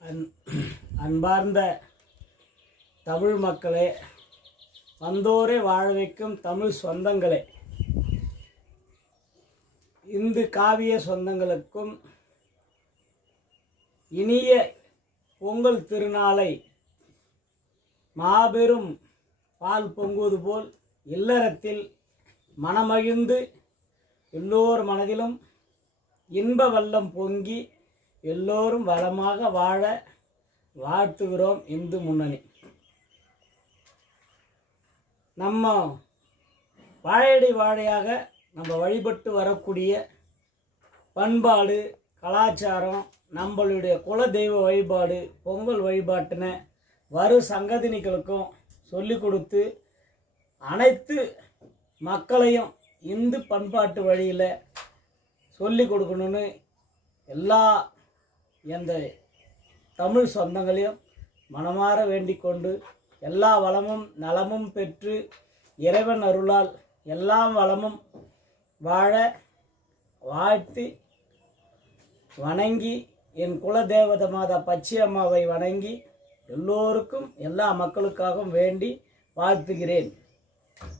அன்பார்ந்த தமிழ் மக்களே, வந்தோரை வாழ வைக்கும் தமிழ் சொந்தங்களே, இந்து காவிய சொந்தங்களுக்கும் இனிய பொங்கல் திருநாளை மாபெரும் பால் பொங்குவது போல் இல்லறத்தில் மனமகிழ்ந்து எல்லோர் மனதிலும் இன்ப வெள்ளம் பொங்கி எல்லோரும் வளமாக வாழ வாழ்த்துகிறோம். இந்து முன்னணி நம்ம வாழையடி வாழையாக நம்ம வழிபட்டு வரக்கூடிய பண்பாடு கலாச்சாரம், நம்மளுடைய குல தெய்வ வழிபாடு, பொங்கல் வழிபாட்டினை வரும் சங்கதினிகளுக்கும் சொல்லிக் கொடுத்து அனைத்து மக்களையும் இந்து பண்பாட்டு வழியில் சொல்லிக் கொடுக்கணும்னு எல்லா எந்த தமிழ் சொந்தங்களையும் மனமாற வேண்டிக் கொண்டு, எல்லா வளமும் நலமும் பெற்று இறைவன் அருளால் எல்லாம் வளமும் வாழ வாழ்த்தி வணங்கி, என் குலதேவத மாதா பச்சையம்மாவை வணங்கி எல்லோருக்கும் எல்லா மக்களுக்காகவும் வேண்டி வாழ்த்துகிறேன்.